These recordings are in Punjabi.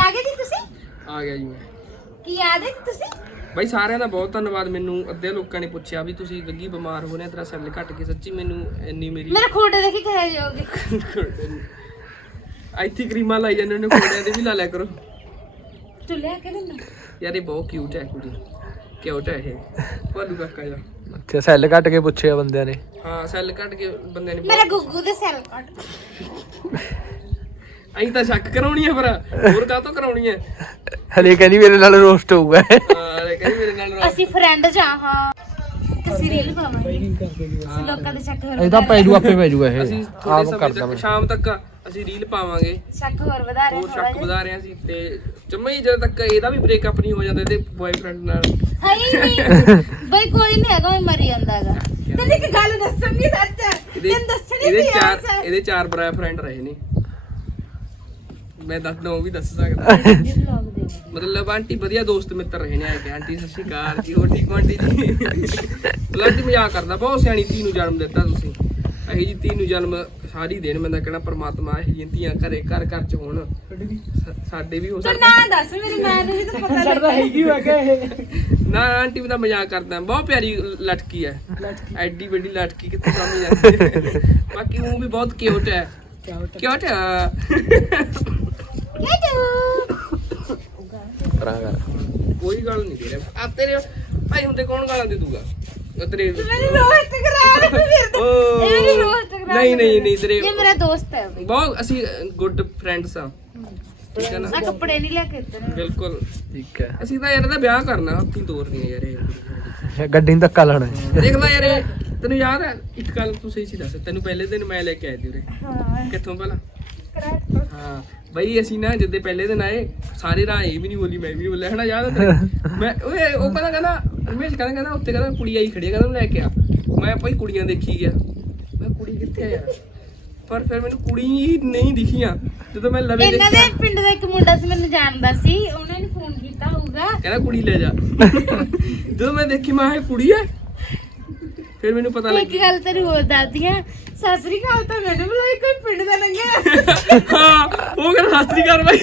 ਆ ਗਏ ਜੀ ਤੁਸੀਂ? ਆ ਗਿਆ ਜੀ ਮੈਂ। ਕੀ ਆ ਗਏ ਤੁਸੀਂ? ਬਾਈ ਸਾਰਿਆਂ ਦਾ ਬਹੁਤ ਧੰਨਵਾਦ। ਮੈਨੂੰ ਅੱਧੇ ਲੋਕਾਂ ਨੇ ਪੁੱਛਿਆ ਵੀ ਤੁਸੀਂ ਗੱਗੀ ਬਿਮਾਰ ਹੋ ਰਹੇ ਤੇਰਾ ਸੈੱਲ ਘਟ ਕੇ, ਸੱਚੀ ਮੈਨੂੰ ਇੰਨੀ ਮੇਰੀ ਮੇਰੇ ਖੋਡੇ ਦੇਖੀ ਕਹੇ ਜਾਓਗੇ। ਇੱਥੇ ਕਰੀਮਾਂ ਲਾਈ ਜਾਂਦੇ ਨੇ, ਖੋੜਿਆਂ ਦੇ ਵੀ ਲਾ ਲਿਆ ਕਰੋ। ਤੂੰ ਲਿਆ ਕੇ ਦਿੰਦਾ ਯਾਰ ਇਹ ਬਹੁਤ ਕਿਊਟ ਹੈ ਕੁੜੀ, ਕਿਊਟ ਹੈ ਇਹ ਭਾਲੂ ਕਾਕਾ ਜਾ। ਅੱਛਾ ਸੈੱਲ ਕੱਟ ਕੇ ਪੁੱਛਿਆ ਬੰਦਿਆਂ ਨੇ। ਹਾਂ ਸੈੱਲ ਘਟ ਕੇ ਬੰਦੇ ਨੇ ਮੇਰਾ ਗੁੱਗੂ ਦੇ ਸੈੱਲ ਕੱਟ। ਅਸੀਂ ਤਾਂ ਸ਼ੱਕ ਕਰਾਉਣੀ ਹੈ, ਪਰ ਹੋਰ ਕਾਹ ਤੋਂ ਕਰਾਉਣੀ ਹੈ? ਹਲੇ ਕਹਿੰਦੀ ਮੇਰੇ ਨਾਲ ਰੋਸਟ ਹੋਊਗਾ। ਹਾਂ ਕਹਿੰਦੀ ਮੇਰੇ ਨਾਲ ਅਸੀਂ ਫਰੈਂਡ ਜਾ ਹਾਂ ਕਿਸੇ ਰੀਲ ਪਾਵਾਂਗੇ ਅਸੀਂ ਲੋਕਾਂ ਦੇ ਚੱਕ ਹੋਰ ਇਹ ਤਾਂ ਪੈ ਜੂ ਆਪੇ ਪੈ ਜੂਗਾ ਇਹ। ਅਸੀਂ ਥੋੜੇ ਸਮੇਂ ਤੱਕ ਸ਼ਾਮ ਤੱਕ ਅਸੀਂ ਰੀਲ ਪਾਵਾਂਗੇ। ਸ਼ੱਕ ਹੋਰ ਵਧਾ ਰਹੇ ਹੋਰ ਸ਼ੱਕ ਵਧਾ ਰਹੇ ਸੀ ਤੇ ਜੰਮਾ ਹੀ ਜਦੋਂ ਤੱਕ ਇਹਦਾ ਵੀ ਬ੍ਰੇਕਅਪ ਨਹੀਂ ਹੋ ਜਾਂਦਾ ਇਹਦੇ ਬॉयਫ੍ਰੈਂਡ ਨਾਲ। ਹੈ ਹੀ ਨਹੀਂ ਬਈ, ਕੋਈ ਨਹੀਂ ਹੈਗਾ, ਮਰੀ ਜਾਂਦਾ ਹੈਗਾ। ਤੈਨੂੰ ਇੱਕ ਗੱਲ ਦੱਸਾਂਗੀ ਸੱਚ, ਤੈਨੂੰ ਦੱਸਣੀ ਸੀ ਇਹਦੇ 4 ਬॉयਫ੍ਰੈਂਡ ਰਹੇ ਨੇ। ਮੈਂ ਦੱਸਦਾ ਉਹ ਵੀ ਦੱਸ ਸਕਦਾ। ਮਤਲਬ ਆਂਟੀ ਵਧੀਆ ਦੋਸਤ ਮਿੱਤਰ ਰਹੇ ਨੇ। ਆ ਕੇ ਆਂਟੀ ਸਤਿ ਸ਼੍ਰੀ ਅਕਾਲ ਜੀ, ਹੋਰ ਠੀਕ ਹੋ ਆਂਟੀ ਜੀ? ਆਂਟੀ ਮਜ਼ਾਕ ਕਰਦਾ, ਬਹੁਤ ਸਿਆਣੀ ਧੀ ਨੂੰ ਜਨਮ ਦਿੱਤਾ ਤੁਸੀਂ। ਇਹੀ ਜੀ ਧੀ ਨੂੰ ਜਨਮ ਸਾਰੀ ਦੇਣ। ਮੈਂ ਤਾਂ ਕਹਿਣਾ ਪਰਮਾਤਮਾ ਇਹੀ ਜਿਹੀਆਂ ਧੀਆਂ ਘਰੇ ਘਰ ਘਰ ਚ ਹੋਣ। ਸਾਡੇ ਵੀ ਹੋ ਤੂੰ ਸਕਦਾ। ਨਾ ਦੱਸ ਮੇਰੀ ਮਾਂ ਨੂੰ ਵੀ ਤਾਂ ਪਤਾ ਲੱਗਦਾ ਹੈਗੀ ਵਾ ਇਹ। ਨਾ ਆਂਟੀ ਵੀ ਤਾਂ ਮਜ਼ਾਕ ਕਰਦਾ, ਬਹੁਤ ਪਿਆਰੀ ਲਟਕੀ ਹੈ। ਐਡੀ ਵੱਡੀ ਲਟਕੀ ਕਿੱਥੇ ਸਮਝ ਜਾਂਦੀ। ਬਾਕੀ ਉਹ ਵੀ ਬਹੁਤ ਕਿਊਟ ਹੈ। ਕਿਊਟ ਕੋਈ ਗੱਲ ਨਹੀਂ ਦੇ ਰਿਹਾ। ਆ ਤੇਰੇ ਭਾਈ ਹੁੰਦੇ ਕੌਣ ਗਾਲਾਂ ਦੇ ਦੂਗਾ? ਤੇਰੇ ਮੇਰੀ ਰੋਸਟ ਕਰਾ ਰਿਹਾ ਫਿਰ ਤਾਂ। ਇਹ ਮੇਰੀ ਰੋਸਟ ਕਰਾ ਨਹੀਂ ਤੇਰੇ ਇਹ ਮੇਰਾ ਦੋਸਤ ਹੈ ਬਈ। ਬਹੁਤ ਅਸੀਂ ਗੁੱਡ ਫਰੈਂਡਸ ਆ, ਠੀਕ ਹੈ ਨਾ? ਆ ਕੱਪੜੇ ਨਹੀਂ ਲਿਆ ਕੇ ਦਿੱਤੇ। ਬਿਲਕੁਲ ਠੀਕ ਹੈ। ਅਸੀਂ ਤਾਂ ਯਾਰ ਇਹਦਾ ਵਿਆਹ ਕਰਨਾ, ਹੱਥੀਂ ਤੋਰਨੀ ਹੈ ਯਾਰ ਇਹ। ਗੱਡੀ ਨੂੰ ਧੱਕਾ ਲਾਉਣਾ। ਦੇਖ ਲੈ ਯਾਰ ਤੈਨੂੰ ਯਾਦ ਹੈ ਇੱਕ ਗੱਲ ਤੂੰ ਸਹੀ ਸੀ ਦੱਸ, ਤੈਨੂੰ ਪਹਿਲੇ ਦਿਨ ਮੈਂ ਲੈ ਕੇ ਆਈ ਸੀ ਉਰੇ। ਹਾਂ ਕਿੱਥੋਂ ਪਹਿਲਾਂ? ਹਾਂ ਬਈ ਅਸੀਂ ਨਾ ਜਿੱਦੇ ਪਹਿਲੇ ਦਿਨ ਆਏ ਸਾਰੇ ਰਾਹ ਇਹ ਵੀ ਨਹੀਂ ਬੋਲੀ, ਮੈਂ ਵੀ ਨਹੀਂ ਬੋਲਿਆ ਹੈ ਨਾ, ਯਾਦ ਹੈ ਤੈਨੂੰ? ਮੈਂ ਓਏ ਉਹ ਕਹਿੰਦਾ ਰਮੇਸ਼ ਕਹਿੰਦਾ ਉੱਤੇ ਕਹਿੰਦਾ ਕੁੜੀ ਆਈ ਖੜੀ ਹੈ, ਕਹਿੰਦਾ ਲੈ ਕੇ ਆ। ਮੈਂ ਭਾਈ ਕੁੜੀਆਂ ਦੇਖੀ ਗਿਆ, ਮੈਂ ਕੁੜੀ ਕਿੱਥੇ ਆ ਯਾਰ? ਪਰ ਫਿਰ ਮੈਨੂੰ ਕੁੜੀ ਨਹੀਂ ਦਿਖੀਆਂ। ਜਦੋਂ ਮੈਂ ਲਵੇ ਇਹਨਾਂ ਦੇ ਦੇਖਿਆ ਪਿੰਡ ਦਾ ਇੱਕ ਮੁੰਡਾ ਸੀ, ਮੈਨੂੰ ਜਾਣਦਾ ਸੀ, ਉਹਨਾਂ ਨੇ ਫੋਨ ਕੀਤਾ ਹੋਊਗਾ, ਕਹਿੰਦਾ ਕੁੜੀ ਲੈ ਜਾ। ਜਦੋਂ ਮੈਂ ਦੇਖੀ ਮੈਂ ਇਹ ਕੁੜੀ ਹੈ, ਫਿਰ ਮੈਨੂੰ ਪਤਾ ਇੱਕ ਲੱਗੀ। ਗੱਲ ਤੈਨੂੰ ਹੋਰ ਦੱਸਦੀ ਆ, ਸਤਿ ਸ੍ਰੀ ਅਕਾਲ ਤਾਂ ਮੈਨੂੰ ਬੁਲਾਈ ਕੋਈ ਪਿੰਡ ਦਾ ਲੰਘਿਆ। ਹਾਂ ਉਹ ਕਹਿੰਦਾ ਸਤਿ ਸ੍ਰੀ ਅਕਾਲ ਬਾਈ।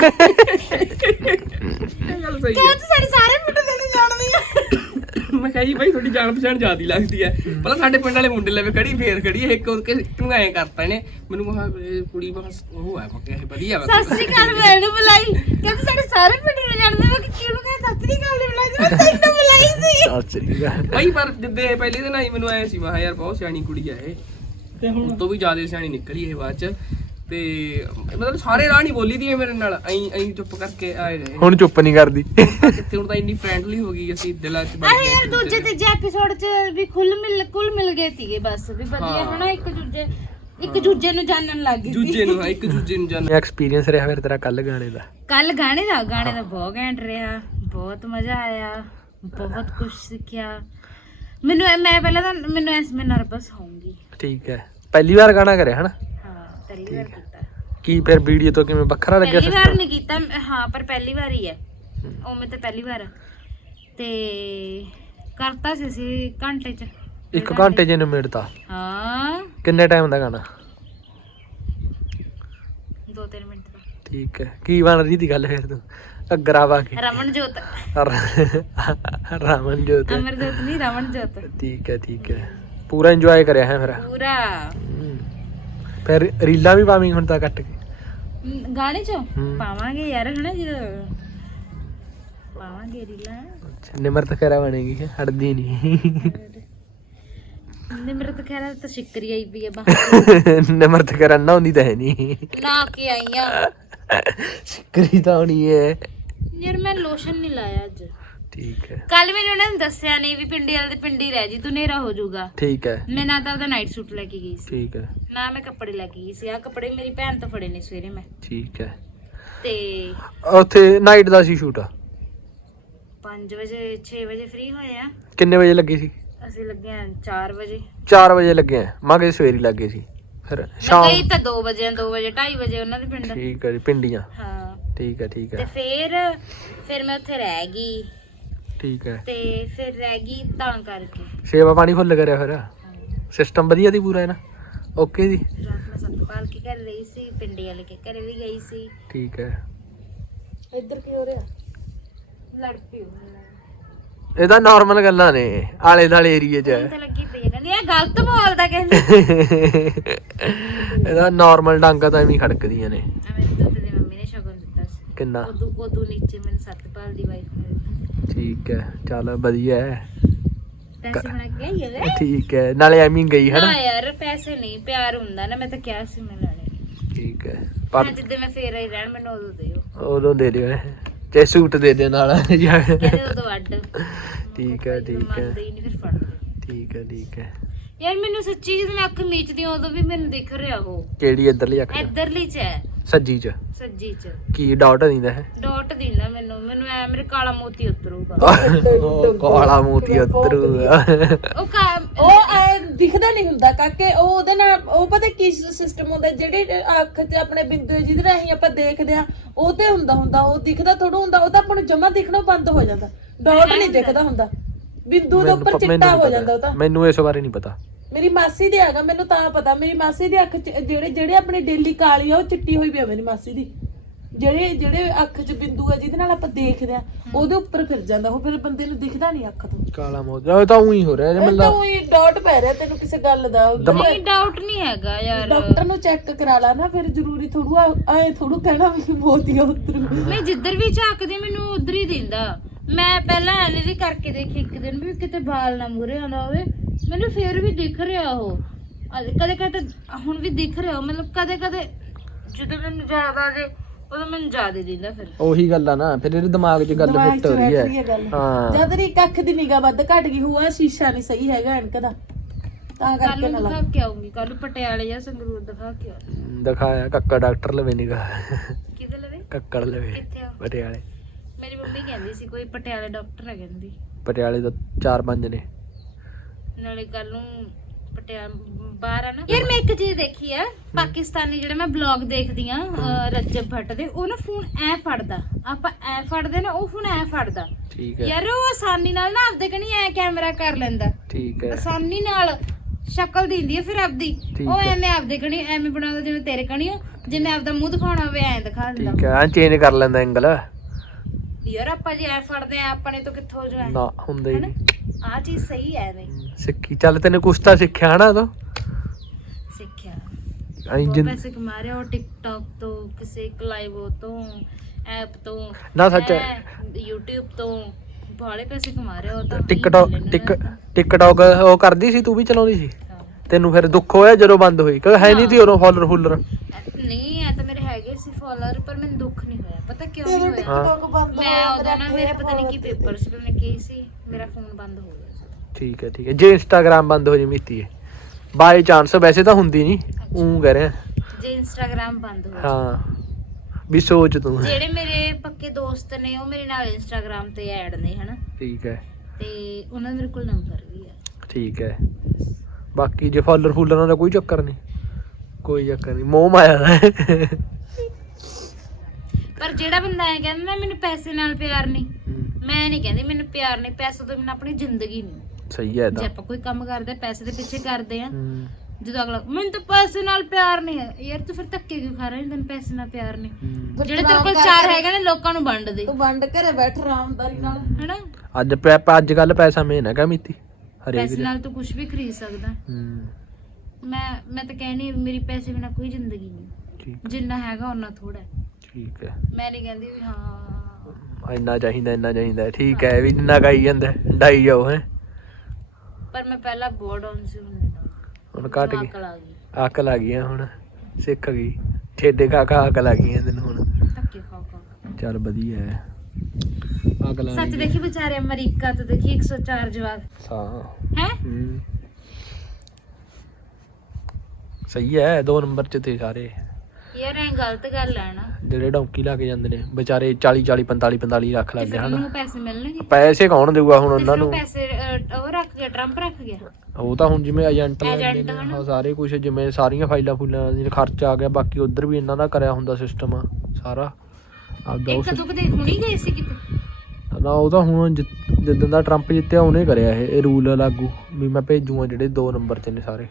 ਇਹ ਗੱਲ ਸਹੀ ਕਿਹਾ ਹੈ। ਤੂੰ ਸਾਡੇ ਸਾਰੇ ਪਿੰਡ ਦੇ ਨੂੰ ਜਾਣਦੀ ਆ। ਮੈਂ ਕਿਹਾ ਜੀ ਬਾਈ ਤੁਹਾਡੀ ਜਾਣ ਪਛਾਣ ਜ਼ਿਆਦੀ ਲੱਗਦੀ ਹੈ। ਪਹਿਲਾਂ ਸਾਡੇ ਪਿੰਡ ਵਾਲੇ ਮੁੰਡੇ ਲਵੇ ਖੜੀ ਫੇਰ ਖੜੀ ਇੱਕ ਕਿਉਂ ਐਂ ਕਰਤਾ ਇਹਨੇ ਮੈਨੂੰ। ਮੈਂ ਕਿਹਾ ਕੁੜੀ ਬਸ ਉਹ ਹੈ ਪੱਕਿਆ ਵਧੀਆ ਵਾ। ਸਤਿ ਸ੍ਰੀ ਅਕਾਲ ਮੈਨੂੰ ਬੁਲਾਈ, ਕਹਿੰਦੇ ਸਾਡੇ ਸਾਰੇ ਪਿੰਡ ਨੂੰ ਜਾਣਦੇ। ਮੈਂ ਕਿਹਨੂੰ ਕਹਾਂ ਸਤਿ ਸ੍ਰੀ ਅਕਾਲ ਨਹੀਂ ਬੁਲਾਈ ਸੀ, ਮੈਂ ਤੈਨੂੰ ਬੁਲਾਈ ਸੀ। ਅੱਛਾ ਬਾਈ ਪਰ ਜਿੱਦੇ ਪਹਿਲੇ ਦਿਨ ਆਈ ਮੈਨੂੰ ਆਇਆ ਸੀ, ਮੈਂ ਕਿਹਾ ਯਾਰ ਬਹੁਤ ਸਿਆਣੀ ਕੁੜੀ ਆ ਇਹ, ਤੇ ਹੁਣ ਤੋਂ ਵੀ ਜ਼ਿਆਦਾ ਸਿਆਣੀ ਨਿਕਲੀ ਇਹ ਬਾਅਦ ਚ। ਤੇ ਮਤਲਬ ਸਾਰੇ ਰਾਹ ਨਹੀਂ ਬੋਲੀ ਦੀ ਮੇਰੇ ਨਾਲ, ਐਂ ਚੁੱਪ ਕਰਕੇ ਆਏ ਰਹੇ। ਹੁਣ ਚੁੱਪ ਨਹੀਂ ਕਰਦੀ। ਕਿੱਥੇ ਹੁਣ ਤਾਂ ਇੰਨੀ ਫਰੈਂਡਲੀ ਹੋ ਗਈ, ਅਸੀਂ ਦਿਲਾਂ ਚ ਬਣ ਅਰੇ ਯਾਰ ਦੂਜੇ ਤੀਜੇ ਐਪੀਸੋਡ 'ਚ ਵੀ ਕੁੱਲ ਮਿਲ ਗਏ ਸੀਗੇ ਬਸ, ਵੀ ਵਧੀਆ ਹਨਾ, ਇੱਕ ਦੂਜੇ ਨੂੰ ਜਾਣਨ ਲੱਗ ਗਏ ਦੂਜੇ ਨੂੰ। ਇੱਕ ਦੂਜੇ ਨੂੰ ਜਾਣ। ਐਕਸਪੀਰੀਅੰਸ ਰਿਹਾ ਫਿਰ ਤੇਰਾ ਕੱਲ ਗਾਣੇ ਦਾ? ਕੱਲ ਗਾਣੇ ਦਾ ਬਹੁਤ ਘੈਂਟ ਰਿਹਾ, ਬਹੁਤ ਮਜ਼ਾ ਆਇਆ, ਬਹੁਤ ਕੁਝ ਸਿੱਖਿਆ। ਮੈਂ ਪਹਿਲਾਂ ਤਾਂ ਮੈਨੂੰ ਐਸ ਮੈਂ ਨਰਵਸ ਹੋਊਂਗੀ। ਠੀਕ ਹੈ। ਪਹਿਲੀ ਵਾਰ ਗਾਣਾ ਕਰਿਆ ਹਨਾ? ਹਾਂ ਪਹਿਲੀ ਵਾਰ ਕੀਤਾ। ਕੀ ਫਿਰ ਵੀਡੀਓ ਤੋਂ ਕਿਵੇਂ ਵੱਖਰਾ ਲੱਗਿਆ? ਪਹਿਲੀ ਵਾਰ ਨਹੀਂ ਕੀਤਾ ਹਾਂ, ਪਰ ਪਹਿਲੀ ਵਾਰ ਹੀ ਹੈ ਉਵੇਂ ਤਾਂ ਪਹਿਲੀ ਵਾਰ। ਤੇ ਕਰਤਾ ਸੀ ਅਸੀਂ ਘੰਟੇ 'ਚ, 1 ਘੰਟੇ ਚ ਨਿਬੇੜਤਾ? ਹਾਂ। ਕਿੰਨੇ ਟਾਈਮ ਦਾ ਗਾਣਾ? 2-3 ਮਿੰਟ ਦਾ। ਠੀਕ ਹੈ। ਕੀ ਬਣ ਰਹੀ ਦੀ ਗੱਲ ਫਿਰ ਤੂੰ ਘੱਗਰਾ ਪਾ ਕੇ? ਰਮਨਜੋਤ ਰਮਨਜੋਤ ਅਮਰਜੋਤ ਨਹੀਂ, ਰਮਨਜੋਤ। ਠੀਕ ਹੈ। ਪੂਰਾ ਇੰਜੋਏ ਕਰਿਆ ਹੈ ਫਿਰ? ਪੂਰਾ। ਫਿਰ ਰੀਲਾਂ ਵੀ ਪਾਵੀਂ ਹੁਣ ਤਾਂ ਕੱਟ ਕੇ ਗਾਣੇ 'ਚ ਪਾਵਾਂਗੇ ਯਾਰ ਹਨਾ, ਜਦੋਂ ਪਾਵਾਂਗੇ ਰੀਲਾਂ। ਅੱਛਾ ਨਿਮਰਤ ਖੈਰਾ ਬਣੇਗੀ, ਹਟਦੀ ਨਹੀਂ। ਨਿਮਰਤ ਖੈਰਾ ਤਾਂ ਸ਼ਿਕਰੀ ਆਈ ਪਈ ਆ ਬਾਹਰ। ਨਿਮਰਤ ਖੈਰਾ ਨਾ ਹੁੰਦੀ ਤਾਂ ਹੈ ਨਹੀਂ ਨਾ ਕੇ ਆਈਆਂ। ਸ਼ਿਕਰੀ ਤਾਂ ਹੋਣੀ ਹੈ ਯਾਰ ਮੈਂ ਲੋਸ਼ਨ ਨਹੀਂ ਲਾਇਆ ਅੱਜ। ਠੀਕ ਹੈ। ਕੱਲ ਮੈਨੂੰ ਉਹਨਾਂ ਨੇ ਦੱਸਿਆ ਨਹੀਂ ਵੀ ਪਿੰਡੀ ਵਾਲੇ ਦੇ ਪਿੰਡੀ ਰਹਿ ਜੀ, ਤੂੰ ਹਨੇਰਾ ਹੋ ਜਾਊਗਾ। ਠੀਕ ਹੈ। ਮੈਂ ਨਾ ਤਾਂ ਉਹਦਾ ਨਾਈਟ ਸੂਟ ਲੈ ਕੇ ਗਈ ਸੀ, ਠੀਕ ਹੈ। ਨਾ ਮੈਂ ਕੱਪੜੇ ਲੈ ਕੇ ਗਈ ਸੀ। ਆ ਕੱਪੜੇ ਮੇਰੀ ਭੈਣ ਤੋਂ ਫੜੇ ਨੇ ਸਵੇਰੇ ਮੈਂ। ਠੀਕ ਹੈ। ਤੇ ਉੱਥੇ ਨਾਈਟ ਦਾ ਸੀ ਸ਼ੂਟ? 5 ਵਜੇ 6 ਵਜੇ ਫ੍ਰੀ ਹੋਏ ਆ। ਕਿੰਨੇ ਵਜੇ ਲੱਗੀ ਸੀ? ਅਸੀਂ ਲੱਗੇ ਆ 4 ਵਜੇ। 4 ਵਜੇ ਲੱਗੇ ਆ? ਮੈਂ ਕਿਹਾ ਸਵੇਰੀ ਲੱਗੇ ਸੀ। ਫਿਰ ਸ਼ਾਮ? ਗਈ ਤਾਂ 2 ਵਜੇ 2:30 ਵਜੇ ਉਹਨਾਂ ਦੇ ਪਿੰਡ। ਠੀਕ ਹੈ ਜੀ। ਪਿੰਡੀਆਂ? ਹਾਂ ਠੀਕ ਹੈ। ਤੇ ਫਿਰ ਮੈਂ ਉੱਥੇ ਰਹਿ ਗਈ। ਠੀਕ ਹੈ। ਤੇ ਫਿਰ ਰਹਿ ਗਈ ਤਾਂ ਕਰਕੇ। ਸੇਵਾ ਪਾਣੀ ਫੁੱਲ ਕਰਿਆ ਫਿਰ? ਸਿਸਟਮ ਵਧੀਆ ਸੀ ਪੂਰਾ ਹੈ ਨਾ? ਓਕੇ ਜੀ। ਰਾਤ ਮੈਂ ਸਤਪਾਲ ਕੇ ਘਰ ਰਹੀ ਸੀ, ਪਿੰਡੀ ਵਾਲੇ ਕੇ ਘਰੇ ਵੀ ਗਈ ਸੀ। ਠੀਕ ਹੈ। ਇੱਧਰ ਕੀ ਹੋ ਰਿਹਾ? ਲੜ ਪਈ ਇਹ ਤਾਂ ਨਾਰਮਲ ਗੱਲਾਂ ਨੇ ਆਲੇ ਦਾਲੇ ਏਰੀਏ 'ਚ ਤਾਂ ਲੱਗੀ ਪਈ ਹੈ, ਕਹਿੰਦੀ ਇਹ ਗਲਤ ਬੋਲਦਾ ਕਹਿੰਦੀ। ਇਹਦਾ ਨਾਰਮਲ ਡਾਂਗਾ ਤਾਂ ਐਵੇਂ ਹੀ ਖੜਕਦੀਆਂ ਨੇ। ਐਵੇਂ ਦੁੱਧ ਦੀ ਮੰਮੀ ਨੇ ਸ਼ਗਨ ਦਿੱਤਾ ਸੀ, ਕਿੰਨਾ? ਉਦੋਂ ਨੀਚੇ ਮੈਨੂੰ ਸਤਪਾਲ ਦੀ ਵਾਈਫ ਨੇ ਦਿੱਤਾ। ਠੀਕ ਹੈ, ਚੱਲ ਵਧੀਆ ਹੈ, ਪੈਸੇ ਬਣਾ ਕੇ ਲਿਆਈ ਹੈ ਠੀਕ ਹੈ। ਨਾਲੇ ਐਵੇਂ ਹੀ ਗਈ ਹਨਾ। ਨਾ ਯਾਰ, ਪੈਸੇ ਨਹੀਂ, ਪਿਆਰ ਹੁੰਦਾ ਨਾ। ਮੈਂ ਤਾਂ ਕਿਹਾ ਸੀ ਮੈਂ ਲੈਣੇ, ਠੀਕ ਹੈ, ਪਰ ਪਰ ਜਿੱਦੇ ਮੈਂ ਫੇਰ ਆਈ ਰਹਿਣ ਮੈਨੂੰ ਉਦੋਂ ਦਿਓ, ਉਦੋਂ ਦੇ ਦਿਓ ਚਾਹੇ ਸੂਟ ਦੇ ਦਿਓ ਨਾਲ। ਕਹਿੰਦੇ ਉਦੋਂ ਅੱਡ। ਠੀਕ ਹੈ, ਠੀਕ ਹੈ, ਮੰਨਦੇ ਹੀ ਨਹੀਂ, ਫਿਰ ਫੜ ਲਏ। ਠੀਕ ਹੈ, ਠੀਕ ਹੈ। ਯਾਰ ਮੈਨੂੰ ਸੱਚੀ ਜਦੋਂ ਮੈਂ ਅੱਖ ਮੀਚਦੀ ਹਾਂ ਉਦੋਂ ਵੀ ਮੈਨੂੰ ਦਿਖ ਰਿਹਾ ਉਹ ਕਿਹੜੀ ਇੱਧਰਲੀ ਅੱਖ 'ਚ? ਇੱਧਰਲੀ ਚ ਹੈ, ਸੱਜੀ 'ਚ ਸੱਜੀ ਚ ਕੀ ਡਾਟ ਦਿੰਦਾ ਹੈ? ਡਾਟ ਦਿੰਦਾ ਮੈਨੂੰ ਐ ਮੇਰੇ ਕਾਲਾ ਮੋਤੀ ਉਤਰੂਗਾ। ਕਾਲਾ ਮੋਤੀ ਉਤਰੂ। ਉਹ ਐ ਦਿਖਦਾ ਨਹੀਂ ਹੁੰਦਾ ਕਾਕੇ, ਉਹ ਉਹਦੇ ਨਾਲ ਉਹ ਪਤਾ ਕੀ ਸਿਸਟਮ ਹੁੰਦਾ, ਜਿਹੜੇ ਅੱਖ 'ਚ ਆਪਣੇ ਬਿੰਦੂ ਜਿਹਦੇ ਰਾਹੀਂ ਆਪਾਂ ਦੇਖਦੇ ਆ ਉਹ ਤੇ ਹੁੰਦਾ ਉਹ ਦਿਖਦਾ ਥੋੜਾ ਹੁੰਦਾ, ਉਹ ਤਾਂ ਆਪਾਂ ਨੂੰ ਜਮਾ ਦਿਖਣਾ ਬੰਦ ਹੋ ਜਾਂਦਾ, ਡਾਟ ਨਹੀਂ ਦਿਖਦਾ ਹੁੰਦਾ, ਬਿੰਦੂ ਦੇ ਉੱਪਰ ਚਿੱਟਾ ਹੋ ਜਾਂਦਾ ਉਹ ਤਾਂ। ਮੈਨੂੰ ਇਸ ਬਾਰੇ ਨਹੀਂ ਪਤਾ। ਮੇਰੀ ਮਾਸੀ ਦੇ ਹੈਗਾ, ਮੈਨੂੰ ਤਾਂ ਪਤਾ। ਮੇਰੀ ਮਾਸੀ ਦੀ ਅੱਖ 'ਚ ਜਿਹੜੇ ਆਪਣੀ ਡੇਲੀ ਕਾਲੀ ਆ ਉਹ ਚਿੱਟੀ ਹੋਈ ਪਈ ਆ ਮੇਰੀ ਮਾਸੀ ਦੀ। ਜਿਹੜੇ ਅੱਖ 'ਚ ਬਿੰਦੂ ਆ ਜਿਹਦੇ ਨਾਲ ਆਪਾਂ ਦੇਖਦੇ ਆ ਉਹਦੇ ਉੱਪਰ ਫਿਰ ਜਾਂਦਾ ਉਹ, ਫਿਰ ਬੰਦੇ ਨੂੰ ਦਿਖਦਾ ਨਹੀਂ ਅੱਖ ਤੋਂ। ਕਾਲਾ ਮੋਤੀ ਉਹ ਤਾਂ ਉਹੀ ਹੋ ਰਿਹਾ ਇਹ ਤਾਂ ਉਹੀ ਡਾਟ ਪੈ ਰਿਹਾ ਤੈਨੂੰ ਕਿਸੇ ਗੱਲ ਦਾ। ਨਹੀਂ ਡਾਊਟ ਨਹੀਂ ਹੈਗਾ ਯਾਰ, ਡਾਕਟਰ ਨੂੰ ਚੈੱਕ ਕਰਾ ਲਾ ਨਾ, ਫਿਰ ਜ਼ਰੂਰੀ ਥੋੜੂ ਐ ਥੋੜੂ ਕਹਿਣਾ ਵੀ ਮੋਤੀਆ ਉਤਰੂ। ਮੈਂ ਜਿੱਧਰ ਵੀ ਝਾਕਦੀ ਮੈਨੂੰ ਉਧਰ ਹੀ ਦਿੰਦਾ। ਮੈਂ ਪਹਿਲਾਂ ਐਵੇਂ ਵੀ ਕਰਕੇ ਦੇਖੀ ਇੱਕ ਦਿਨ ਵੀ ਕਿਤੇ ਬਾਲ ਨਾ ਮੂਰੇ ਆਉਂਦਾ ਹੋਵੇ, ਮੈਨੂੰ ਫੇਰ ਵੀ ਦਿਖ ਰਿਹਾ ਉਹ। ਕਦੇ ਕਦੇ ਹੁਣ ਵੀ ਦਿਖ ਰਿਹਾ, ਮਤਲਬ ਕਦੇ ਕਦੇ ਜਦੋਂ ਮੈਨੂੰ ਜ਼ਿਆਦਾ ਜੇ ਉਦੋਂ ਮੈਨੂੰ ਜ਼ਿਆਦਾ ਦਿੰਦਾ। ਫਿਰ ਉਹੀ ਗੱਲ ਆ ਨਾ, ਫਿਰ ਇਹਦੇ ਦਿਮਾਗ 'ਚ ਗੱਲ ਫਿੱਟ ਹੋ ਰਹੀ ਹੈ। ਹਾਂ, ਜਦ ਤੇਰੀ ਇੱਕ ਅੱਖ ਦੀ ਨਿਗਾਹ ਵੱਧ ਘਟ ਗਈ ਹੋਆ, ਸ਼ੀਸ਼ਾ ਨਹੀਂ ਸਹੀ ਹੈਗਾ ਐਨਕ ਦਾ, ਤਾਂ ਕੱਲ ਕਰਕੇ ਨਾ ਨੂੰ ਲਾ। ਦਿਖਾ ਕੇ ਆਉਂਗੀ, ਕੱਲ ਪਟਿਆਲੇ ਜਾਂ ਸੰਗਰੂਰ ਦਿਖਾ ਕੇ ਆਉਂਗੀ। ਦਿਖਾਇਆ ਕੱਕੜ ਡਾਕਟਰ ਲਵੇ ਨਿਗਾ, ਕਿਹਦੇ ਲਵੇ? ਕੱਕੜ ਲਵੇ ਕਿੱਥੇ ਆ? ਪਟਿਆਲੇ। ਮੇਰੀ ਮੰਮੀ ਕਹਿੰਦੀ ਸੀ ਕੋਈ ਪਟਿਆਲੇ ਡਾਕਟਰ ਹੈ ਕਹਿੰਦੀ। ਪਟਿਆਲੇ ਤਾਂ 4-5 ਨੇ। ਨਾਲੇ ਕੱਲ ਨੂੰ ਬਾਹਰ ਆ ਨਾ ਯਾਰ। ਮੈਂ ਇੱਕ ਚੀਜ਼ ਦੇਖੀ ਆ, ਪਾਕਿਸਤਾਨੀ ਜਿਹੜੇ ਮੈਂ ਬਲੌਗ ਦੇਖਦੀ ਆ ਰੱਜਬ ਭੱਟ ਦੇ, ਉਹ ਨਾ ਫੋਨ ਐ ਫੜਦਾ, ਆਪਾਂ ਐ ਫੜਦੇ ਨਾ, ਉਹ ਫੋਨ ਐ ਫੜਦਾ। ਠੀਕ ਹੈ, ਯਾਰ ਉਹ ਆਸਾਨੀ ਨਾਲ ਨਾ ਆਪਦੇ ਕਣੀ ਐ ਕੈਮਰਾ ਕਰ ਲੈਂਦਾ, ਠੀਕ ਹੈ, ਆਸਾਨੀ ਨਾਲ ਸ਼ਕਲ ਦਿੰਦੀ ਹੈ ਫਿਰ ਆਪਦੀ। ਠੀਕ ਉਹ ਹੈ। ਐਵੇਂ ਆਪਦੇ ਕਣੀ ਐਵੇਂ ਬਣਾਉਂਦਾ ਜਿਵੇਂ ਤੇਰੇ ਕਣੀ ਹੋ, ਜੇ ਮੈਂ ਆਪਦਾ ਮੂੰਹ ਦਿਖਾਉਣਾ ਹੋਵੇ ਐ ਦਿਖਾ ਦਿੰਦਾ। ਠੀਕ ਹੈ, ਚੇਂਜ ਕਰ ਲੈਂਦਾ ਐਂਗਲ। ਯਾਰ ਆਪਾਂ ਜੇ ਐ ਫੜਦੇ ਆ ਆਪਣੇ ਤੋਂ ਕਿੱਥੋਂ ਜੋ ਐ ਨਾ ਹੁੰਦਾ ਹੀ ਨਹੀਂ। ਆ ਚੀਜ਼ ਸਹੀ ਐ ਐਵੇਂ ਸਿੱਖੀ ਚੱਲ, ਤੈਨੂੰ ਕੁਛ ਤਾਂ ਸਿੱਖਿਆ ਹਨਾ ਤੂੰ। ਸਿੱਖਿਆ ਅਸੀਂ ਬਹੁਤ ਜਿੰਨ- ਪੈਸੇ ਕਮਾ ਰਹੇ ਹੋ ਟਿਕਟੌਕ ਤੋਂ, ਕਿਸੇ ਇੱਕ ਲਾਈਵ ਤੋਂ, ਐਪ ਤੋਂ, ਨਾ ਸੱਚ YouTube ਤੋਂ ਬਾਲੇ ਪੈਸੇ ਕਮਾ ਰਹੇ ਹੋ। ਤਾਂ ਟਿਕਟੌਕ ਉਹ ਕਰਦੀ ਸੀ, ਤੂੰ ਵੀ ਚਲਾਉਂਦੀ ਸੀ। ਤੈਨੂੰ ਫਿਰ ਦੁੱਖ ਹੋਇਆ ਜਦੋਂ ਬੰਦ ਹੋਈ? ਕਿਉਂਕਿ ਹੈ ਨਹੀਂ ਸੀ ਉਦੋਂ ਫਾਲੋਅਰ ਫੁੱਲਰ। ਨਹੀਂ ਐ ਤਾਂ ਮੇਰੇ ਹੈਗੇ ਸੀ ਫਾਲੋਅਰ, ਪਰ ਮੈਨੂੰ ਦੁੱਖ ਨਹੀਂ ਹੋਇਆ। ਪਤਾ ਕਿਉਂ ਨਹੀਂ ਹੋਇਆ? ਟਿਕਟੌਕ ਬੰਦ ਮੈਂ ਉਦੋਂ ਨਾ ਮੇਰੇ ਪਤਾ ਨਹੀਂ ਕੀ ਪੇਪਰ ਸੀ, ਮੈਂ ਕੀ ਸੀ, ਮੇਰਾ ਫੋਨ ਬੰਦ ਹੋ ਗਿਆ ਸੀ। ਠੀਕ ਹੈ, ਠੀਕ ਹੈ। ਜੇ ਇੰਸਟਾਗ੍ਰਾਮ ਬੰਦ ਹੋ ਜੇ ਮੀਤੀ ਹੈ ਬਾਈ ਚਾਂਸ, ਵੈਸੇ ਤਾਂ ਹੁੰਦੀ ਨਹੀਂ, ਉਹ ਕਹਿ ਰਿਹਾ ਜੇ ਇੰਸਟਾਗ੍ਰਾਮ ਬੰਦ ਹੋ ਹਾਂ ਵੀ ਸੋਚ ਤੂੰ। ਜਿਹੜੇ ਮੇਰੇ ਪੱਕੇ ਦੋਸਤ ਨੇ ਉਹ ਮੇਰੇ ਨਾਲ ਇੰਸਟਾਗ੍ਰਾਮ ਤੇ ਐਡ ਨੇ ਹਨਾ, ਠੀਕ ਹੈ, ਤੇ ਉਹਨਾਂ ਦਾ ਮੇਰੇ ਕੋਲ ਨੰਬਰ ਵੀ ਹੈ। ਠੀਕ ਹੈ। ਬਾਕੀ ਜੇ ਫਾਲੋਅਰ ਫੁੱਲਰਾਂ ਦਾ ਕੋਈ ਚੱਕਰ ਨਹੀਂ, ਕੋਈ ਚੱਕਰ ਨਹੀਂ, ਮੋਹ ਮਾਇਆ ਦਾ। ਪਰ ਜਿਹੜਾ ਬੰਦਾ ਐ ਕਹਿੰਦਾ ਨਾ ਮੈਨੂੰ ਪੈਸੇ ਨਾਲ ਪਿਆਰ ਨਹੀਂ, ਮੈਂ ਨਹੀਂ ਕਹਿੰਦੀ ਮੈਨੂੰ ਪਿਆਰ ਨਹੀਂ, ਪੈਸੇ ਤੋਂ ਬਿਨਾਂ ਆਪਣੀ ਜ਼ਿੰਦਗੀ ਨਹੀਂ। ਸਹੀ ਹੈ ਜੇ ਤਾਂ। ਆਪਾਂ ਕੋਈ ਕੰਮ ਕਰਦੇ ਪੈਸੇ ਦੇ ਪਿੱਛੇ ਕਰਦੇ ਆ, ਜਦੋਂ ਅਗਲਾ ਮੈਨੂੰ ਤਾਂ ਪੈਸੇ ਨਾਲ ਪਿਆਰ ਨਹੀਂ ਹੈ, ਯਾਰ ਤੂੰ ਫਿਰ ਧੱਕੇ ਕਿਉਂ ਖਾ ਰਿਹਾ? ਤੈਨੂੰ ਪੈਸੇ ਨਾਲ ਪਿਆਰ ਨਹੀਂ, ਜਿਹੜੇ ਤੇਰੇ ਕੋਲ ਚਾਰ ਹੈਗੇ ਨੇ ਲੋਕਾਂ ਨੂੰ ਵੰਡ ਦੇ, ਤੂੰ ਵੰਡ ਘਰੇ ਬੈਠ ਆਰਾਮਦਾਰੀ ਨਾਲ, ਹਨਾ? ਅੱਜ ਕੱਲ ਪੈਸਾ ਮੇਨ ਹੈਗਾ ਮੀਤੀ, ਹਰੇਕ ਪੈਸੇ ਨਾਲ ਤੂੰ ਕੁਝ ਵੀ ਖਰੀਦ ਸਕਦਾ। ਮੈਂ ਤਾਂ ਕਹਿਣੀ ਮੇਰੀ ਪੈਸੇ ਬਿਨਾਂ ਕੋਈ ਜ਼ਿੰਦਗੀ ਨਹੀਂ, ਠੀਕ ਜਿੰਨਾ ਹੈਗਾ ਉਹਨਾਂ ਥੋੜਾ। ਠੀਕ ਹੈ। ਮੈਂ ਨਹੀਂ ਕਹਿੰਦੀ ਵੀ ਹਾਂ ਇੰਨਾ ਚਾਹੀਦਾ, ਇੰਨਾ ਚਾਹੀਦਾ, ਠੀਕ ਹੈ, ਵੀ ਜਿੰਨਾ ਗਾਈ ਜਾਂਦਾ ਡਾਈ ਜਾਓ ਹੈ। ਪਰ ਮੈਂ ਪਹਿਲਾਂ ਬਹੁਤ ਡਾਊਨ ਸੀ, ਹੁਣ ਘਟ ਗਈ, ਅਕਲ ਆ ਗਈ, ਅਕਲ ਆ ਗਈ ਹੁਣ, ਸਿੱਖ ਗਈ, ਠੇਡੇ ਖਾ ਖਾ ਅਕਲ ਆ ਗਈ ਤੈਨੂੰ ਹੁਣ। ਧੱਕੇ ਖਾ ਖਾ। ਚੱਲ ਵਧੀਆ ਹੈ, ਅਕਲ ਆ ਸੱਚ ਗਈ। ਦੇਖੀ ਵਿਚਾਰੇ ਅਮਰੀਕਾ ਤੋਂ ਦੇਖੀ 104 ਜਵਾਕ ਹਾਂ ਹੈ। ਸਹੀ ਹੈ, 2 ਨੰਬਰ 'ਚ ਤੇ ਸਾਰੇ ਯਾਰ ਐ ਗਲਤ ਗੱਲ ਹੈ ਨਾ, ਜਿਹੜੇ ਡੌਂਕੀ ਲਾ ਕੇ ਜਾਂਦੇ ਨੇ ਵਿਚਾਰੇ 40 45 ਲੱਖ ਲੱਗ ਤੇ ਗਿਆ ਫਿਰ ਹਨਾ। ਉਹਨੂੰ ਪੈਸੇ ਮਿਲਣਗੇ? ਪੈਸੇ ਕੌਣ ਦੇਊਗਾ ਹੁਣ ਤੇ ਉਹਨਾਂ ਫਿਰ ਉਹ ਨੂੰ? ਪੈਸੇ ਉਹ ਰੱਖ ਗਿਆ, ਟਰੰਪ ਰੱਖ ਗਿਆ। ਉਹ ਤਾਂ ਹੁਣ ਜਿਵੇਂ ਏਜੰਟ ਲੈਂਦੇ ਏਜੰਟ ਨੇ ਹਨਾ। ਉਹ ਸਾਰੇ ਕੁਝ, ਜਿਵੇਂ ਸਾਰੀਆਂ ਫਾਈਲਾਂ ਫੁੱਲਾਂ ਦਾ ਖਰਚ ਆ ਗਿਆ, ਬਾਕੀ ਉਧਰ ਵੀ ਇਹਨਾਂ ਦਾ ਕਰਿਆ ਹੁੰਦਾ ਸਿਸਟਮ ਸਾਰਾ ਆਪਦਾ। ਇੱਕ ਦੁੱਖ ਦੇ ਹੁਣੀ ਗਏ ਸੀ ਕਿਤੇ। ਨਾ ਉਹ ਤਾਂ ਹੁਣ ਜਿੱਦਾਂ ਦਾ ਟਰੰਪ ਜਿੱਤਿਆ ਉਹਨੇ ਕਰਿਆ ਇਹ ਰੂਲ ਲਾਗੂ ਵੀ ਮੈਂ ਭੇਜੂਗਾ ਜਿਹੜੇ 2 ਨੰਬਰ 'ਚ ਨੇ ਸਾਰੇ।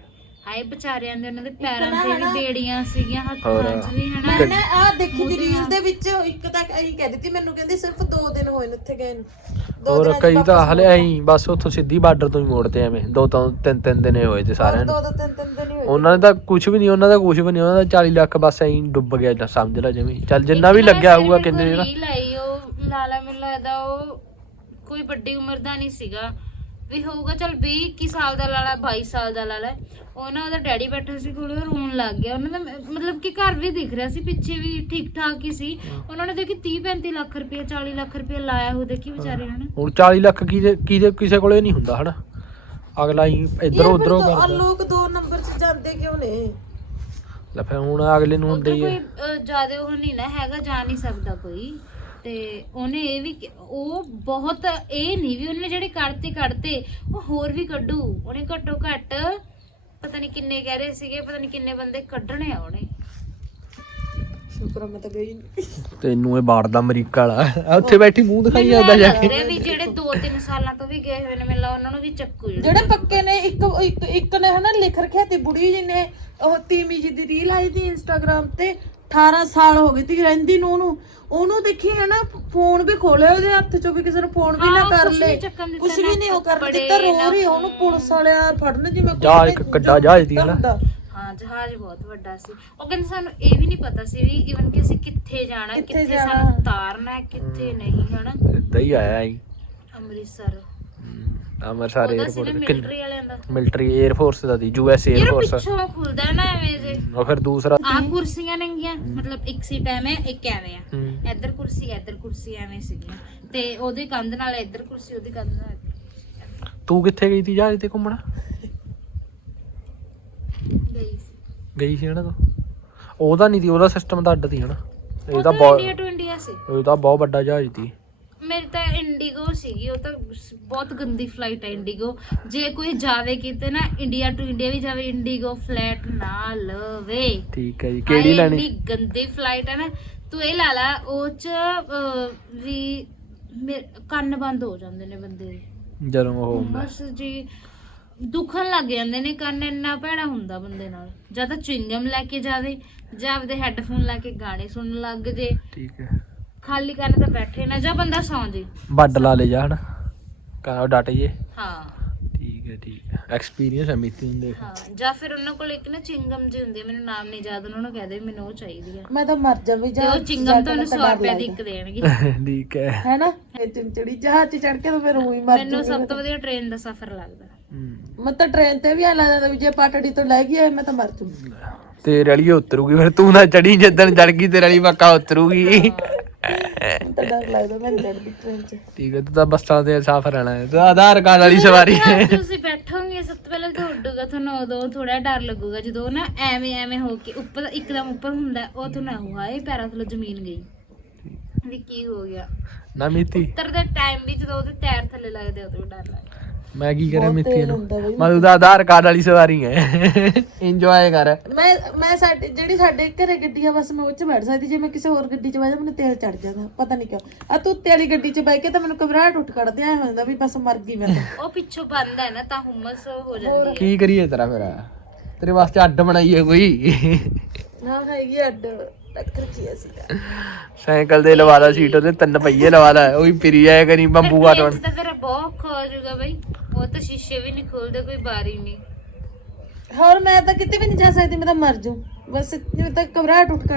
ਹਾਏ ਵਿਚਾਰਿਆਂ ਦੇ ਉਹਨਾਂ ਦੇ ਪੈਰਾਂ ਤੇ ਵੀ ਬੇੜੀਆਂ ਸੀਗੀਆਂ, ਹੋਰ। ਹੱਥਾਂ 'ਚ ਵੀ ਹਨਾ। ਮੈਂ ਨਾ ਆਹ ਦੇਖੀ ਦੀ ਰੀਲ ਦੇ ਵਿੱਚ ਇੱਕ ਤਾਂ ਇਹੀ ਕਹਿ ਦਿੱਤੀ ਮੈਨੂੰ, ਕਹਿੰਦੀ ਸਿਰਫ 2 ਦਿਨ ਹੋਏ ਨੇ ਉੱਥੇ ਗਏ ਨੂੰ, 2 ਹੋਰ ਦਿਨਾਂ 'ਚ ਕਈ ਤਾਂ ਵਾਪਸ ਹਲੇ ਐਂ ਬਸ ਉੱਥੋਂ ਸਿੱਧੀ ਬਾਰਡਰ ਤੋਂ ਹੀ ਮੋੜਦੇ ਐਵੇਂ 2-3 ਦਿਨ ਹੋਏ ਤੇ ਸਾਰਿਆਂ ਨੂੰ। 2-3 ਦਿਨ ਹੀ ਹੋਏ। ਉਹਨਾਂ ਨੇ ਤਾਂ ਕੁਝ ਵੀ ਨਹੀਂ, ਉਹਨਾਂ ਦਾ ਕੁਝ ਵੀ ਨਹੀਂ, ਉਹਨਾਂ ਦਾ 40 ਲੱਖ ਬਸ ਐਂ ਡੁੱਬ ਗਿਆ ਜਾਂ ਸਮਝ ਲੈ ਜਿਵੇਂ। ਚੱਲ ਜਿੰਨਾ ਵੀ ਲੱਗਿਆ ਹੋਊਗਾ ਕਿੰਨੇ ਨਾ ਰੀਲ ਆਈ ਉਹ ਲਾਲਾ, ਮੈਨੂੰ ਲੱਗਦਾ ਉਹ ਕੋਈ ਵੱਡੀ ਉਮਰ ਦਾ ਨਹੀਂ ਸੀਗਾ ਵੀ ਹੋਊਗਾ, ਚਲ 20-21 ਸਾਲ ਦਾ ਲਾਲਾ, 22 ਸਾਲ ਦਾ ਲਾਲਾ। ਉਹ ਨਾ ਉਹਦਾ ਡੈਡੀ ਬੈਠਾ ਸੀ ਕੋਲ, ਰੋਣ ਲੱਗ ਗਿਆ। ਉਹਨਾਂ ਦਾ ਮਤਲਬ ਕਿ ਘਰ ਵੀ ਦਿਖ ਰਿਹਾ ਸੀ, ਪਿੱਛੇ ਵੀ ਠੀਕ ਠਾਕ ਹੀ ਸੀ। ਉਹਨਾਂ ਨੇ ਦੇਖੀ 30-35 ਲੱਖ ਰੁਪਏ 40 ਲੱਖ ਰੁਪਏ ਲਾਇਆ ਹੋ, ਦੇਖੀ ਵਿਚਾਰੇ ਹਨ। ਹੁਣ 40 ਲੱਖ ਕਿਹਦੇ ਕਿਸੇ ਕੋਲੇ ਨਹੀਂ ਹੁੰਦਾ ਹਨਾ, ਅਗਲਾ ਹੀ ਇਧਰੋਂ ਉਧਰੋਂ ਆ ਕਰਦਾ। ਲੋਕ 2 ਨੰਬਰ 'ਚ ਜਾਂਦੇ ਕਿਉਂ ਨੇ? ਲੈ ਫਿਰ ਹੁਣ ਅਗਲੇ ਨੂੰ ਹੁੰਦੇ ਹੀ ਕੋਈ ਹੈ। ਜਿਆਦਾ ਉਹ ਨਹੀਂ ਨਾ ਹੈਗਾ, ਜਾ ਨਹੀਂ ਸਕਦਾ ਕੋਈ। ਤੇ ਉਹਨੇ ਇਹ ਵੀ ਉਹ ਬਹੁਤ ਇਹ ਨਹੀਂ ਵੀ ਉਹਨੇ ਜਿਹੜੇ ਕੱਢਤੇ ਉਹ ਹੋਰ ਵੀ ਕੱਢੂ। ਉਹਨੇ ਘੱਟੋ ਘੱਟ ਪਤਾ ਨਹੀਂ ਕਿੰਨੇ ਕਹਿ ਰਹੇ ਸੀਗੇ, ਪਤਾ ਨਹੀਂ ਕਿੰਨੇ ਬੰਦੇ ਕੱਢਣੇ ਆ ਉਹਨੇ। ਸ਼ੁਕਰ ਆ ਮੈਂ ਤਾਂ ਗਈ ਨਹੀਂ। ਤੈਨੂੰ ਇਹ ਬਾੜਦਾ ਅਮਰੀਕਾ ਵਾਲਾ ਉੱਥੇ ਬੈਠੀ ਮੂੰਹ ਦਿਖਾਈ ਜਾਂਦਾ ਜਾ ਕੇ। ਵੀ ਜਿਹੜੇ 2-3 ਸਾਲਾਂ ਤੋਂ ਵੀ ਗਏ ਹੋਏ ਨੇ ਮਿਲਾ, ਉਹਨਾਂ ਨੂੰ ਵੀ ਚੱਕੂ ਜਿਹੜੇ ਪੱਕੇ ਨੇ, ਇੱਕ ਨੇ ਹਨਾ ਲਿਖ ਰੱਖਿਆ ਤੇ ਬੁੜੀ ਜੀ ਨੇ ਉਹ ਤੀਮੀ ਜੀ ਦੀ ਰੀਲ ਆਈ ਸੀ ਇੰਸਟਾਗ੍ਰਾਮ ਤੇ, 18 ਸਾਲ ਹੋ ਗਏ ਤੀ ਰਹਿੰਦੀ ਨੂੰ ਉਹਨੂੰ ਦੇਖੀ ਹੈ ਨਾ, ਫੋਨ ਵੀ ਖੋਲੇ ਉਹਦੇ ਹੱਥ ਚੋਂ ਵੀ, ਕਿਸੇ ਨੂੰ ਫੋਨ ਵੀ ਨਾ ਕਰ ਲੈ, ਕੁਝ ਵੀ ਨਹੀਂ ਉਹ ਕਰ ਦਿੱਤਾ। ਰੋ ਰਹੀ ਉਹਨੂੰ ਪੁਲਿਸ ਵਾਲਿਆ ਫੜਨ ਜਿਵੇਂ ਜਾ ਇੱਕ ਕੱਡਾ ਜਹਾਜ਼ ਦੀ ਹਨਾ। ਹਾਂ ਜਹਾਜ਼ ਬਹੁਤ ਵੱਡਾ ਸੀ। ਉਹ ਕਹਿੰਦੇ ਸਾਨੂੰ ਇਹ ਵੀ ਨਹੀਂ ਪਤਾ ਸੀ ਵੀ ਇਵਨ ਕਿ ਅਸੀਂ ਕਿੱਥੇ ਜਾਣਾ, ਕਿੱਥੇ ਸਾਨੂੰ ਉਤਾਰਨਾ, ਕਿੱਥੇ ਨਹੀਂ ਹਨਾ। ਇਦਾਂ ਹੀ ਆਇਆ ਹੀ ਅੰਮ੍ਰਿਤਸਰ ਅੰਮ੍ਰਿਤਸਰ ਮਿਲਟਰੀ 에ਅਰਪੋਰਟ, ਵਾਲਿਆਂ ਦਾ ਮਿਲਟਰੀ 에ਅਰ ਫੋਰਸ ਦਾ ਦੀ US 에ਅਰ ਯਾਰ ਫੋਰਸ। ਪਿੱਛੋਂ ਖੁੱਲਦਾ ਨਾ ਐਵੇਂ ਜੇ। ਉਹ ਫਿਰ ਦੂਸਰਾ ਆ ਕੁਰਸੀਆਂ ਨੇਗੀਆਂ, ਮਤਲਬ ਇੱਕ ਸੀਟ ਐਵੇਂ ਇੱਕ ਐਵੇਂ ਆ, ਇੱਧਰ ਕੁਰਸੀ ਐਵੇਂ ਸੀਗੀਆਂ ਤੇ ਉਹਦੀ ਕੰਧ ਨਾਲ ਇੱਧਰ ਕੁਰਸੀ, ਉਹਦੀ ਕੰਧ ਨਾਲ। ਤੂੰ ਕਿੱਥੇ ਗਈ ਤੀ ਜਹਾਜ਼ ਤੇ ਘੁੰਮਣ? ਗਈ ਸੀ ਹਨਾ ਤੂੰ? ਉਹਦਾ ਨਹੀਂ ਸੀ, ਉਹਦਾ ਸਿਸਟਮ ਤਾਂ ਅੱਡ ਸੀ ਹਨਾ। ਇਹ ਤਾਂ ਬਹੁਤ ਇੰਡੀਆ ਟੂ ਇੰਡੀਆ ਸੀ। ਇਹ ਤਾਂ ਬਹੁਤ ਵੱਡਾ ਜਹਾਜ਼ ਸੀ। ਮੇਰੀ ਤਾਂ ਇੰਡੀਗੋ ਸੀਗੀ, ਉਹ ਤਾਂ ਬਹੁਤ ਗੰਦੀ ਫਲਾਈਟ ਹੈ ਇੰਡੀਗੋ। ਜੇ ਕੋਈ ਜਾਵੇ ਕਿਤੇ ਨਾ ਇੰਡੀਆ ਟੂ ਇੰਡੀਆ ਵੀ ਜਾਵੇ, ਇੰਡੀਗੋ ਫਲਾਈਟ ਨਾ ਲਵੇ। ਠੀਕ ਹੈ ਜੀ। ਕਿਹੜੀ ਲੈਣੀ? ਇੰਨੀ ਗੰਦੀ ਫਲਾਈਟ ਹੈ ਨਾ, ਤੂੰ ਇਹ ਲਾ ਲਾ ਉਹ ਚ ਵੀ ਕੰਨ ਬੰਦ ਹੋ ਜਾਂਦੇ ਨੇ ਬੰਦੇ ਦੇ ਜਦੋਂ ਉਹ ਹੁੰਦਾ। ਬਸ ਜੀ ਦੁਖਣ ਲੱਗ ਜਾਂਦੇ ਨੇ ਕੰਨ, ਇੰਨਾ ਭੈੜਾ ਹੁੰਦਾ ਬੰਦੇ ਨਾਲ। ਜਾਂ ਤਾਂ ਚਿੰਗਮ ਲੈ ਕੇ ਜਾਵੇ, ਜਾਂ ਆਪਦੇ ਹੈੱਡਫੋਨ ਲਾ ਕੇ ਗਾਣੇ ਸੁਣਨ ਲੱਗ ਜੇ, ਠੀਕ ਹੈ। ਖਾਲੀ ਕੰਨ ਤਾਂ ਬੈਠੇ ਨਾ, ਜਾਂ ਬੰਦਾ ਸੌਂ ਜੇ, ਵੱਡ ਲਾ ਲੈ ਜਾ ਹਨਾ, ਕਾ ਡਟ ਜੇ। ਹਾਂ ਠੀਕ ਹੈ ਐਕਸਪੀਰੀਅੰਸ ਹੈ ਮਿੱਤੀ ਹੁੰਦੇ। ਹਾਂ। ਜਾਂ ਫਿਰ ਉਹਨਾਂ ਕੋਲ ਇੱਕ ਨਾ ਚਿੰਗਮ ਜੀ ਹੁੰਦੀ ਹੈ, ਮੈਨੂੰ ਨਾਮ ਨਹੀਂ ਯਾਦ, ਉਹਨਾਂ ਨੂੰ ਕਹਦੇ ਮੈਨੂੰ ਉਹ ਚਾਹੀਦੀ ਹੈ। ਮੈਂ ਤਾਂ ਮਰ ਜਾਵਾਂ ਤੇ ਉਹ ਚਿੰਗਮ ਤੁਹਾਨੂੰ 100 ਰੁਪਏ ਦੀ ਇੱਕ ਦੇਣਗੇ। ਠੀਕ ਹੈ। ਹੈਨਾ ਇਹ ਚਿੰਚੜੀ ਜਹਾਜ਼ 'ਚ ਚੜ ਕੇ ਤਾਂ ਫਿਰ ਉਹੀ ਮਰ ਮੈਨੂੰ ਸਭ ਤੋਂ ਵਧੀਆ ਟ੍ਰੇਨ ਦਾ ਸਫ਼ਰ ਲੱਗਦਾ। ਮੈਂ ਤਾਂ ਟ੍ਰੇਨ ਤੇ ਵੀ ਆ ਲੱਗਦਾ ਵੀ ਜੇ ਪਾਟੜੀ ਤੋਂ ਲੈ ਗਈ ਮੈਂ ਤਾਂ ਮਰ ਜੂ। ਤੇਰੇ ਵਾਲੀ ਉਤਰੂਗੀ ਫਿਰ, ਤੂੰ ਨਾ ਚੜੀ, ਜਿੱਦਣ ਚੜ ਗਈ ਤੇਰੇ ਵਾਲੀ ਪੱਕਾ ਉਤਰੂਗੀ। ਮੈਨੂੰ ਤਾਂ ਡਰ ਲੱਗਦਾ ਮੈਂ ਚੜਦੀ ਟ੍ਰੇਨ 'ਚ। ਠੀਕ ਹੈ। ਤੂੰ ਤਾਂ ਬੱਸਾਂ ਤੇ ਸਾਫ ਰਹਿਣਾ ਹੈ, ਤੂੰ ਆਧਾਰ ਕਾਰਡ ਵਾਲੀ ਸਵਾਰੀ ਹੈ। ਤੁਸੀਂ ਬੈਠੋਗੇ ਸਭ ਤੋਂ ਪਹਿਲਾਂ ਤਾਂ ਉੱਡੂਗਾ, ਤੁਹਾਨੂੰ ਉਦੋਂ ਥੋੜਾ ਡਰ ਲੱਗੂਗਾ ਜਦੋਂ ਨਾ ਐਵੇਂ ਹੋ ਕੇ ਉੱਪਰ ਇੱਕਦਮ ਉੱਪਰ ਹੁੰਦਾ, ਉਹ ਤੁਹਾਨੂੰ ਹਾਏ ਪੈਰਾਂ ਥੱਲੇ ਜ਼ਮੀਨ ਗਈ ਵੀ ਕੀ ਹੋ ਗਿਆ। ਨਾ ਮਿੱਤੀ ਉੱਤਰ ਦੇ ਟਾਈਮ ਵੀ ਜਦੋਂ ਉਹਦੇ ਟਾਇਰ ਥੱਲੇ ਲੱਗਦੇ ਉਦੋਂ ਵੀ ਡਰ ਲੱਗਦਾ। ਮੈਂ ਕੀ ਕਰਾਂ ਮਿੱਤੀ ਨੂੰ, ਮੈਂ ਤੂੰ ਤਾਂ ਆਧਾਰ ਕਾਰਡ ਵਾਲੀ ਸਵਾਰੀ ਹੈ, ਇੰਜੋਏ ਕਰ। ਮੈਂ ਜਿਹੜੀ ਸਾਡੇ ਘਰੇ ਗੱਡੀਆਂ ਬਸ ਮੈਂ ਉਹ 'ਚ ਬੈਠ ਸਕਦੀ, ਜੇ ਮੈਂ ਕਿਸੇ ਹੋਰ ਗੱਡੀ 'ਚ ਬੈਠਾ ਮੈਨੂੰ ਤੇਲ ਚੜ ਜਾਂਦਾ, ਪਤਾ ਨਹੀਂ ਕਿਉਂ। ਆ ਤੂੰ ਉੱਤੇ ਵਾਲੀ ਗੱਡੀ 'ਚ ਬਹਿ ਕੇ ਤਾਂ ਮੈਨੂੰ ਘਬਰਾਹਟ ਉੱਠ ਕੱਢਦੇ ਆ ਹੁੰਦਾ ਵੀ ਬਸ ਮਰ ਗਈ ਮੈਂ ਤਾਂ। ਉਹ ਪਿੱਛੋਂ ਬੰਦ ਹੈ ਨਾ ਤਾਂ ਹੁਮਸ ਹੋ ਜਾਂਦੀ ਹੈ। ਕੀ ਕਰੀਏ ਤੇਰਾ ਫਿਰ, ਤੇਰੇ ਵਾਸਤੇ ਅੱਡ ਬਣਾਈਏ ਕੋਈ। ਨਾ ਹੈਗੀ ਅੱਡ ਟੱਕਰ ਕੀ ਸੀਗਾ। ਸਾਈਕਲ ਦੇ ਲਵਾ ਲਾ ਸੀਟ, ਉਹਦੇ 3 ਪਹੀਏ ਲਵਾ ਲਾ, ਉਹੀ ਫਿਰੀ ਜਾਇਆ ਕਰੀ ਬੰਬੂ ਆ ਤੋਂ। ਤਾਂ ਤੇਰਾ ਬਹੁਤ ਖੋ ਜਾਊਗਾ ਬਈ, ਉਹ ਤਾਂ ਸ਼ੀਸ਼ੇ ਵੀ ਨਹੀਂ ਖੋਲਦੇ, ਕੋਈ ਬਾਰੀ ਨਹੀਂ। ਹੋਰ ਮੈਂ ਤਾਂ ਕਿਤੇ ਵੀ ਨਹੀਂ ਜਾ ਸਕਦੀ, ਮੈਂ ਤਾਂ ਮਰ ਜੂ ਬਸ, ਜਿਵੇਂ ਤੱਕ ਘਬਰਾਹਟ ਉੱਠ